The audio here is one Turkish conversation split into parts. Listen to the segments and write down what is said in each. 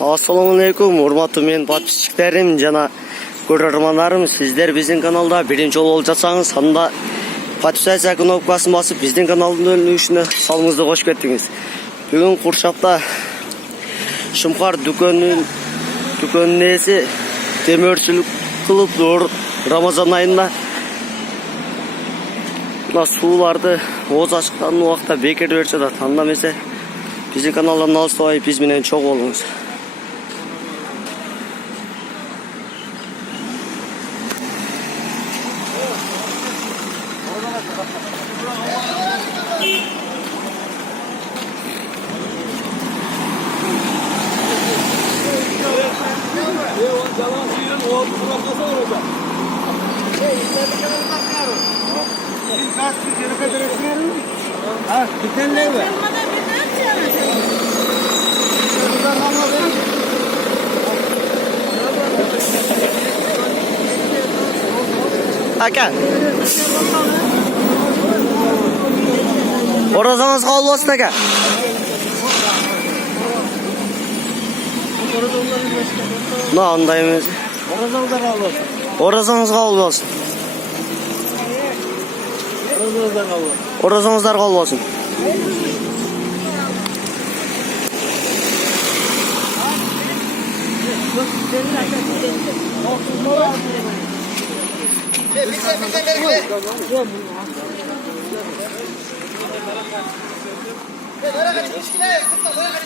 Assalamualaikum, урматтуу менин подписчиктерим жана көрөрмандарым. Сиздер биздин каналда биринчи жолу болуп жатсаңыз, анда подписаться кнопкасын басып, биздин каналдын өнүгүшүнө салымыңызды кошуп кеттиңиз. Бүгүн Куршапта Шумкар дүкөнүнүн ээси темирчилик кылып Рамазан айында мына сууларды ооз ачкан убакта бекер берип жатат. Анда эмесе биздин каналдан алыстабай биз менен чогуу болуңуз. Aka. Orazanız kabul olsun aka. Ne andayım özü? Orazanız kabul olsun. Orazanızlar kabul olsun.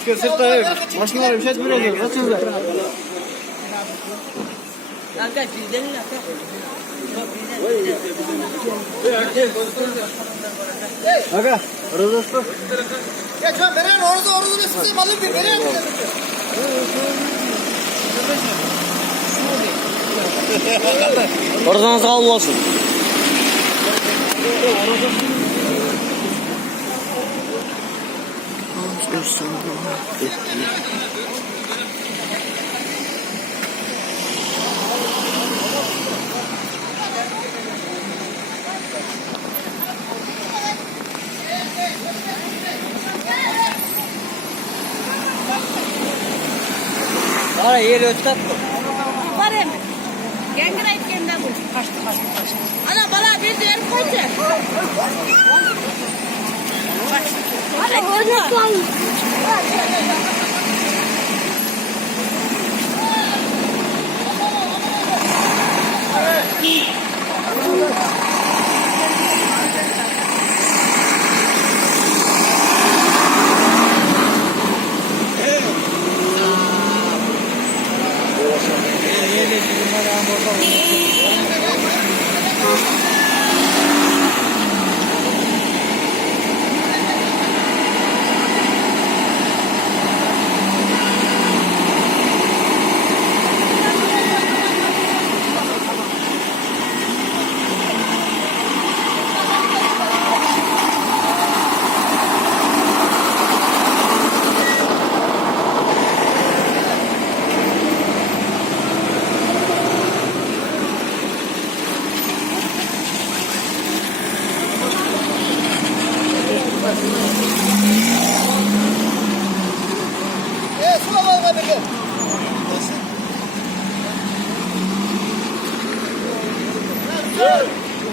Sırtta maşinler bir şey etmiyor. Nasılsınız? Aga, orada olsun. Ya can veren orada da sizin malın bir veren. Orazanız kabul olsun. Ara yeri ötkat. Var mı? Yengir ayıtkenden bu. Kaçtı. Ana bana bir de yer koyacak. Hadi hocam.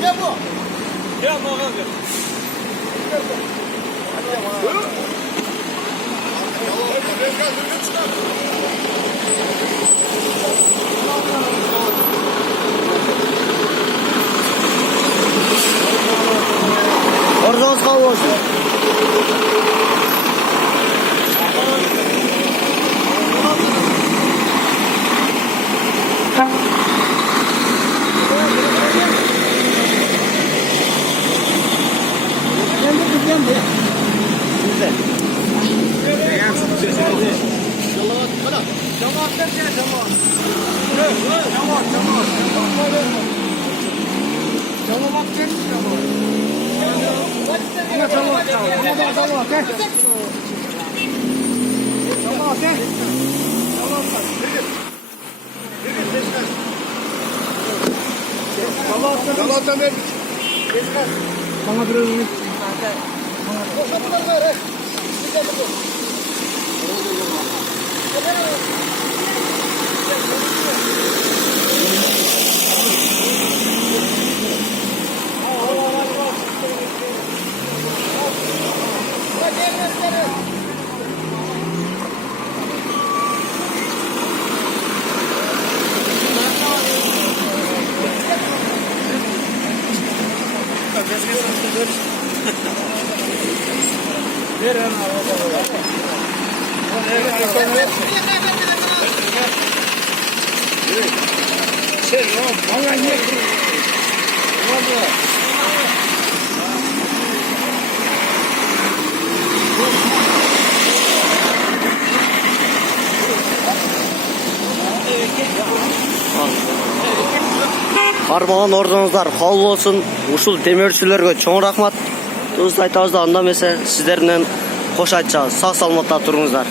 Ya bu. Ya bakalım. Orazanız kabul olsun. Allah'tan verdik. Bana biraz ünlü. Boşa bunları ver. Güzel bu. Кармаган ордуңуздар кабыл болсун. Ушул демөөрчүлөргө чоң рахмат. Туз айтабыз да анда эмесе сиздер менен кош айтчабыз. Сак саламатта туруңуздар.